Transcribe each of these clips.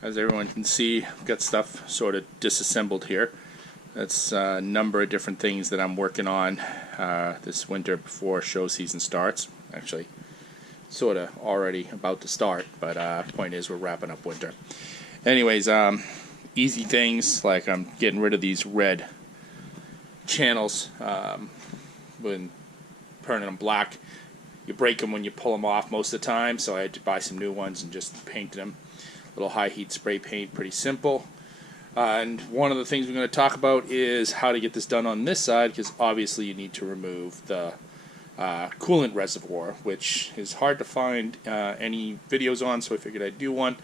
As everyone can see, I've got stuff sort of disassembled here. That's a number of different things that I'm working on this winter before show season starts. Actually, sort of already about to start, but point is we're wrapping up winter. Anyways, easy things like I'm getting rid of these red channels when turning them black. You break them when you pull them off most of the time, so I had to buy some new ones and just painted them. Little high heat spray paint, pretty simple. And one of the things we're going to talk about is how to get this done on this side, because obviously you need to remove the coolant reservoir, which is hard to find any videos on, so I figured I'd do one.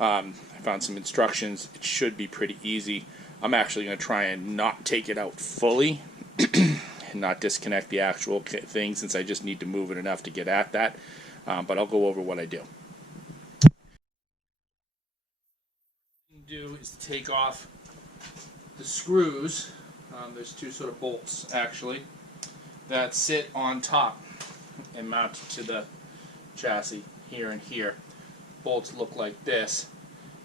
I found some instructions. It should be pretty easy. I'm actually going to try and not take it out fully and not disconnect the actual thing, since I just need to move it enough to get at that. But I'll go over what I do. Do is take off the screws. There's two sort of bolts actually that sit on top and mounted to the chassis here and here. Bolts look like this.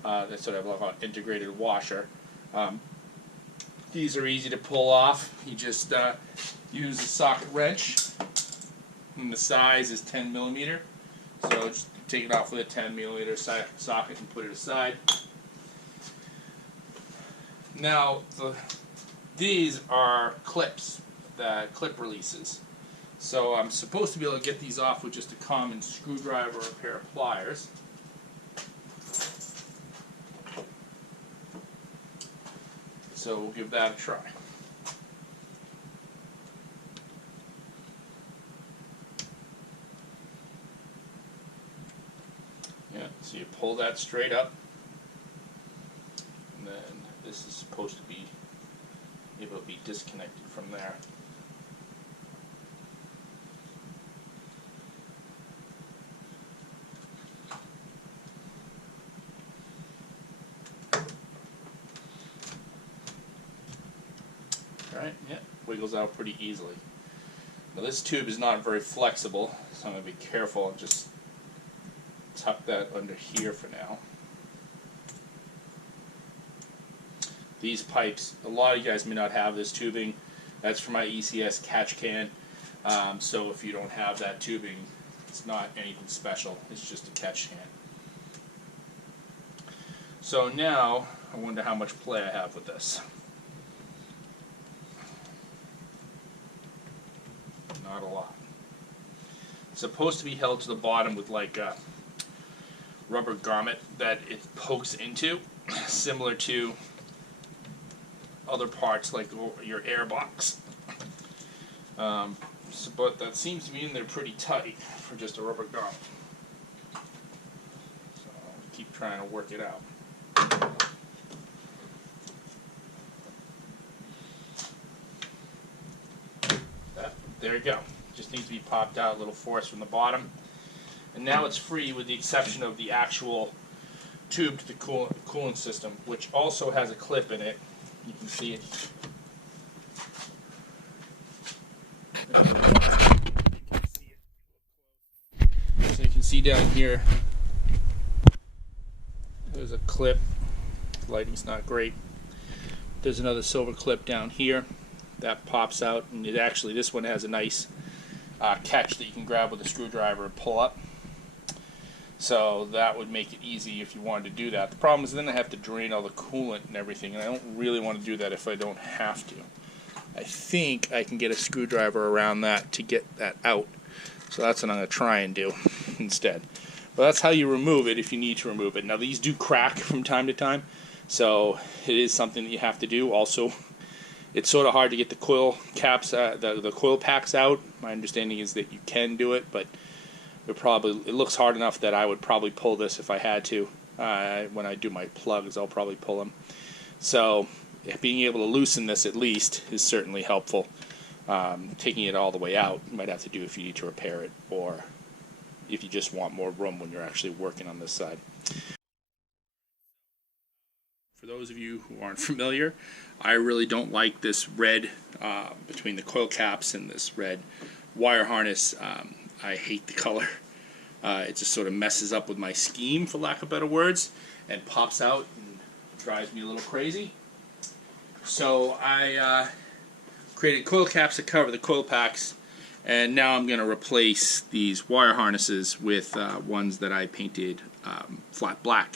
They sort of look like an integrated washer. These are easy to pull off. You just use a socket wrench, and the size is 10 millimeter. So just take it off with a 10 millimeter socket and put it aside. Now, these are clips, clip releases. So I'm supposed to be able to get these off with just a common screwdriver or a pair of pliers. So we'll give that a try. Yeah, so you pull that straight up. And then this is supposed to be able to be disconnected from there. Alright, yeah, wiggles out pretty easily. Now this tube is not very flexible, so I'm going to be careful and just tuck that under here for now. These pipes, a lot of you guys may not have this tubing. That's for my ECS catch can. So if you don't have that tubing, it's not anything special. It's just a catch can. So now, I wonder how much play I have with this. Not a lot. It's supposed to be held to the bottom with like a rubber grommet that it pokes into, similar to other parts like your air box. But that seems to be in there pretty tight for just a rubber grommet. So I'll keep trying to work it out. There you go. Just needs to be popped out, a little force from the bottom. And now it's free with the exception of the actual tube to the coolant system, which also has a clip in it. You can see it. So you can see down here, there's a clip. The lighting's not great. There's another silver clip down here that pops out, and it actually, this one has a nice catch that you can grab with a screwdriver and pull up. So that would make it easy if you wanted to do that. The problem is then I have to drain all the coolant and everything, and I don't really want to do that if I don't have to. I think I can get a screwdriver around that to get that out. So that's what I'm going to try and do instead. But that's how you remove it if you need to remove it. Now these do crack from time to time, so it is something that you have to do. Also, it's sort of hard to get the coil caps, the coil packs out. My understanding is that you can do it, but it looks hard enough that I would probably pull this if I had to. When I do my plugs, I'll probably pull them. So being able to loosen this at least is certainly helpful. Taking it all the way out, you might have to do if you need to repair it, or if you just want more room when you're actually working on this side. For those of you who aren't familiar, I really don't like this red between the coil caps and this red wire harness. I hate the color. It just sort of messes up with my scheme, for lack of better words, and pops out and drives me a little crazy. So I created coil caps to cover the coil packs, and now I'm going to replace these wire harnesses with ones that I painted flat black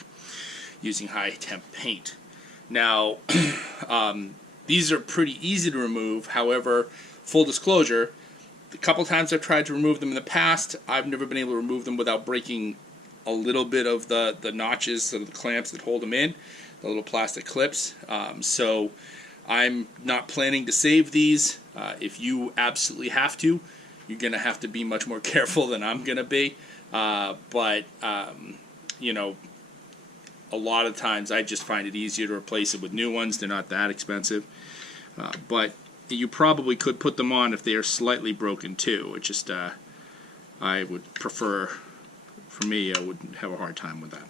using high temp paint. Now these are pretty easy to remove. However, full disclosure, the couple times I've tried to remove them in the past, I've never been able to remove them without breaking a little bit of the notches, sort of the clamps that hold them in, the little plastic clips. So I'm not planning to save these. If you absolutely have to, you're going to have to be much more careful than I'm going to be. But you know, a lot of times I just find it easier to replace it with new ones. They're not that expensive. But you probably could put them on if they are slightly broken too. It just, I would prefer, for me, I would have a hard time with that.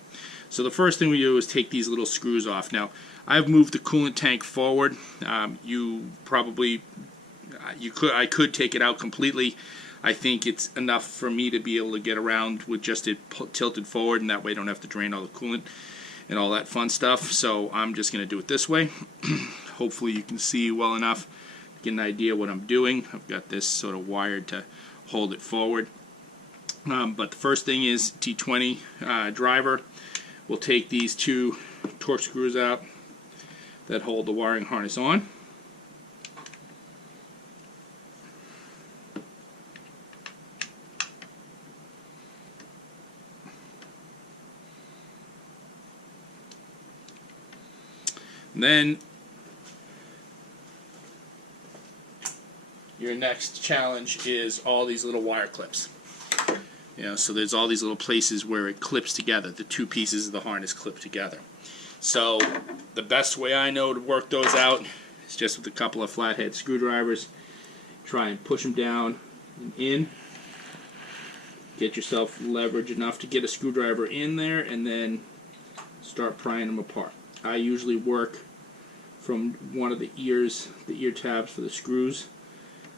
So the first thing we do is take these little screws off. Now, I've moved the coolant tank forward. You probably, I could take it out completely. I think it's enough for me to be able to get around with just it tilted forward, and that way I don't have to drain all the coolant and all that fun stuff. So I'm just going to do it this way. Hopefully you can see well enough to get an idea what I'm doing. I've got this sort of wired to hold it forward. But the first thing is T20 driver. We'll take these two torque screws out that hold the wiring harness on. And then your next challenge is all these little wire clips. You know, so there's all these little places where it clips together. The two pieces of the harness clip together. So the best way I know to work those out is just with a couple of flathead screwdrivers. Try and push them down and in. Get yourself leverage enough to get a screwdriver in there, and then start prying them apart. I usually work from one of the ears, the ear tabs for the screws.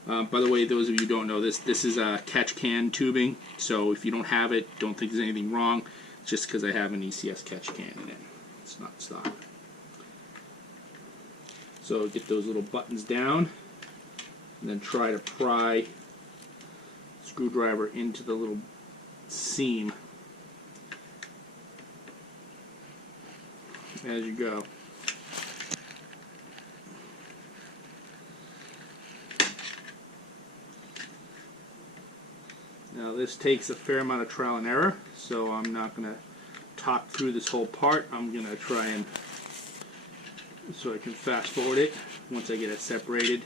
By the way, those of you who don't know, this is a catch can tubing, so if you don't have it, don't think there's anything wrong. It's just because I have an ECS catch can in it. It's not stock. So get those little buttons down, and then try to pry the screwdriver into the little seam as you go. Now this takes a fair amount of trial and error, so I'm not going to talk through this whole part. I'm going to try and, so I can fast forward it. Once I get it separated,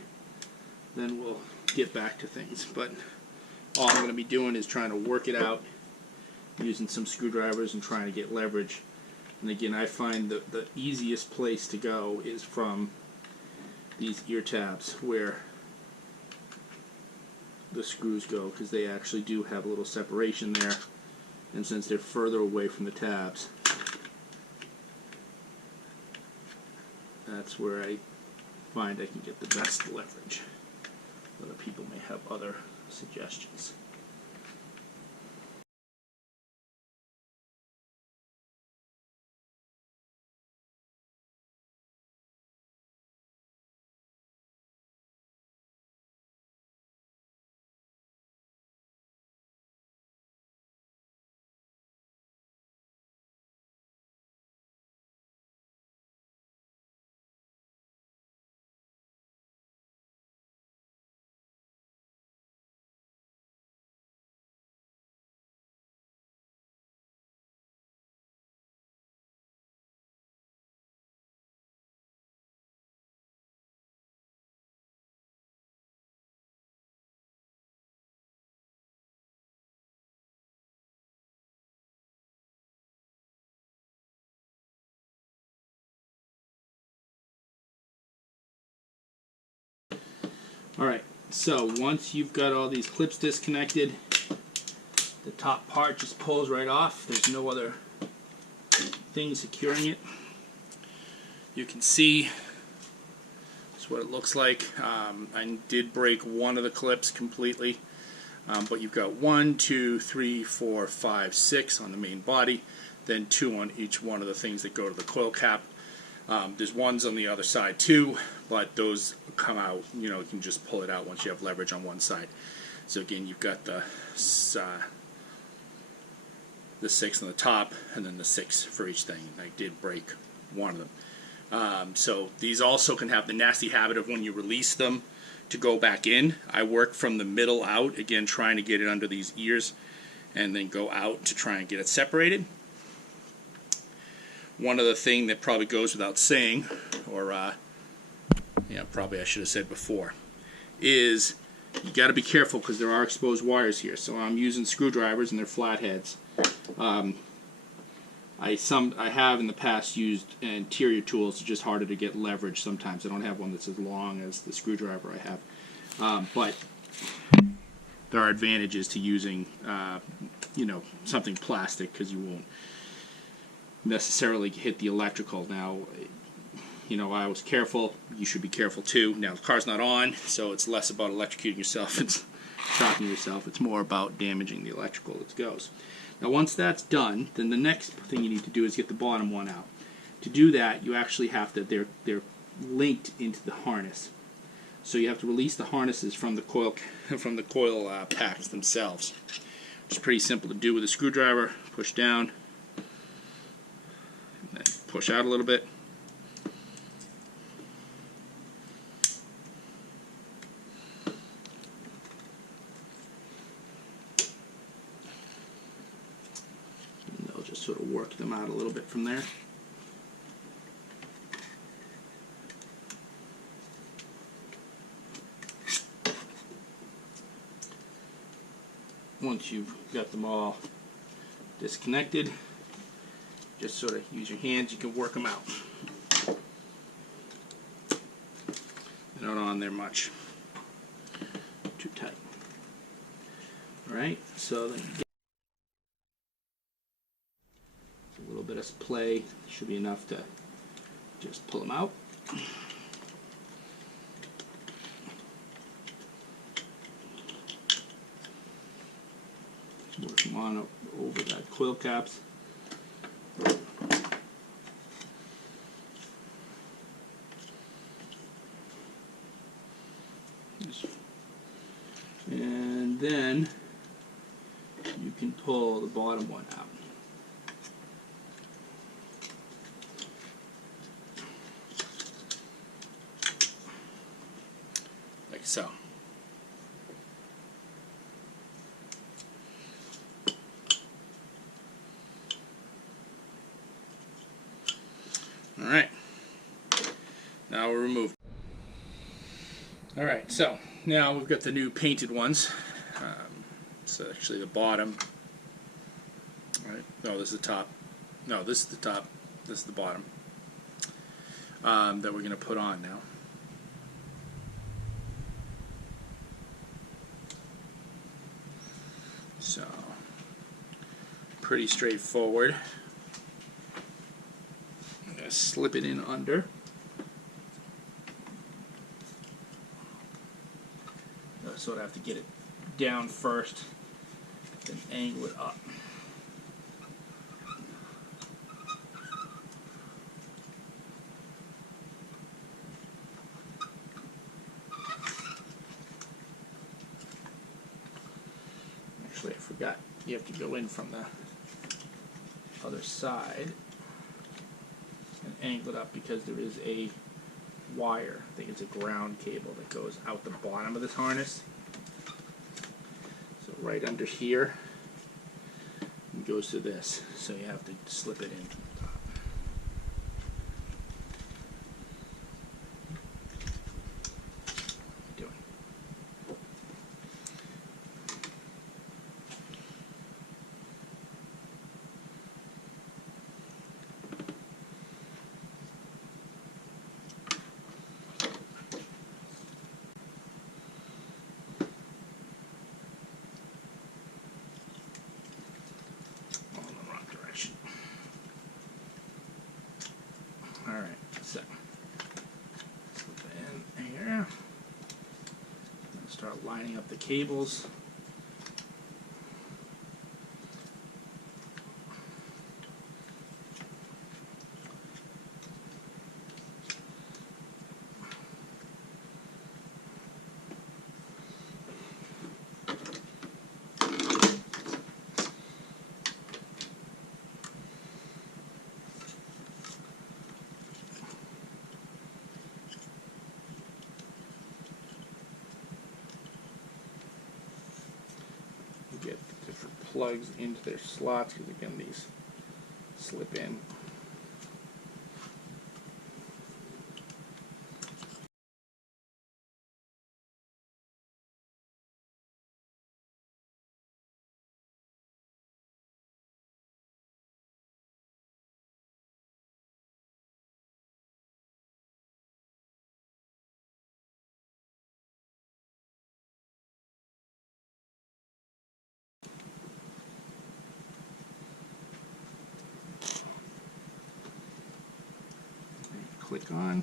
then we'll get back to things. But all I'm going to be doing is trying to work it out using some screwdrivers and trying to get leverage. And again, I find that the easiest place to go is from these ear tabs where the screws go, because they actually do have a little separation there, and since they're further away from the tabs, that's where I find I can get the best leverage. Other people may have other suggestions. Alright, so once you've got all these clips disconnected, the top part just pulls right off. There's no other thing securing it. You can see that's what it looks like. I did break one of the clips completely. But you've got 1, 2, 3, 4, 5, 6 on the main body, then 2 on each one of the things that go to the coil cap. There's ones on the other side too, but those come out, you know, you can just pull it out once you have leverage on one side. So again, you've got the 6 on the top, and then the 6 for each thing. And I did break one of them. So these also can have the nasty habit of when you release them to go back in. I work from the middle out, again trying to get it under these ears, and then go out to try and get it separated. One other thing that probably goes without saying, or yeah, probably I should have said before, is you got to be careful because there are exposed wires here. So I'm using screwdrivers and they're flatheads. I have in the past used interior tools. It's just harder to get leverage sometimes. I don't have one that's as long as the screwdriver I have. But there are advantages to using you know, something plastic, because you won't necessarily hit the electrical. Now, you know, I was careful. You should be careful too. Now the car's not on, so it's less about electrocuting yourself and shocking yourself. It's more about damaging the electrical that goes. Now once that's done, then the next thing you need to do is get the bottom one out. To do that, you actually have to, they're linked into the harness. So you have to release the harnesses from the coil packs themselves. It's pretty simple to do with a screwdriver. Push down, and then push out a little bit. Sort of work them out a little bit from there. Once you've got them all disconnected, just sort of use your hands, you can work them out. They're not on there much. Too tight. Alright, so then a little bit of play should be enough to just pull them out. Work them on over that coil caps. And then you can pull the bottom one out. Like so. Alright, now we'll remove. Alright, so now we've got the new painted ones. So actually the bottom. Alright, no, this is the top. No, this is the top. This is the bottom. That we're going to put on now. So, pretty straightforward. I'm going to slip it in under. I sort of have to get it down first, then angle it up. Actually, I forgot. You have to go in from the other side and angle it up, because there is a wire, I think it's a ground cable, that goes out the bottom of this harness. So right under here, it goes to this. So you have to slip it in from the top. What are you doing? Alright, so slip it in here. Start lining up the cables. plugs into their slots, because again these slip in. Click on.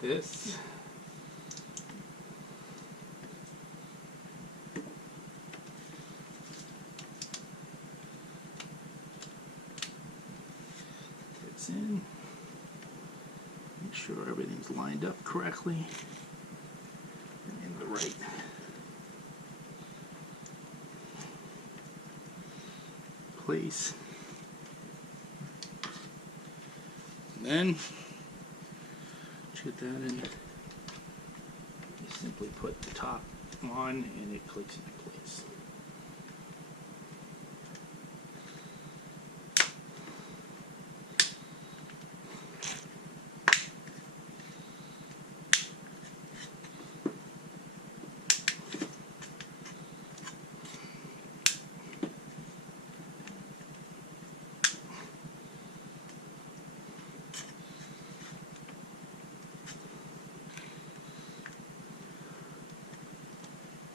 This. Fits in. Make sure everything's lined up correctly and in the right place. And then get that in. You simply put the top on and it clicks into place.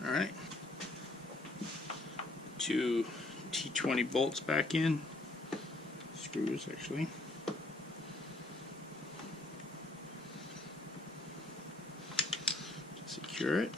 Alright, 2 T20 bolts back in, screws actually. To secure it.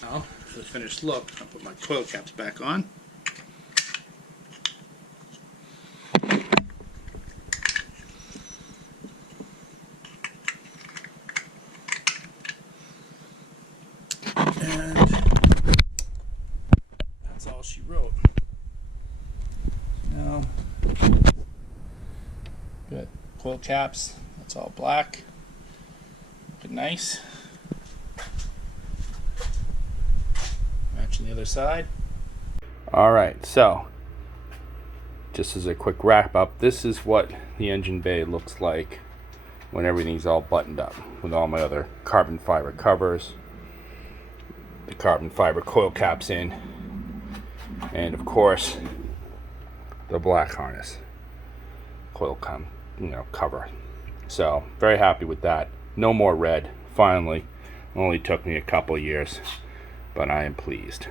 Now, for the finished look, I'll put my coil caps back on. And that's all she wrote. Now, good coil caps, that's all black. Looking nice. Matching the other side. Alright, so just as a quick wrap up, this is what the engine bay looks like when everything's all buttoned up, with all my other carbon fiber covers, the carbon fiber coil caps in, and of course the black harness coil cover. So very happy with that. No more red, finally. Only took me a couple years, but I am pleased.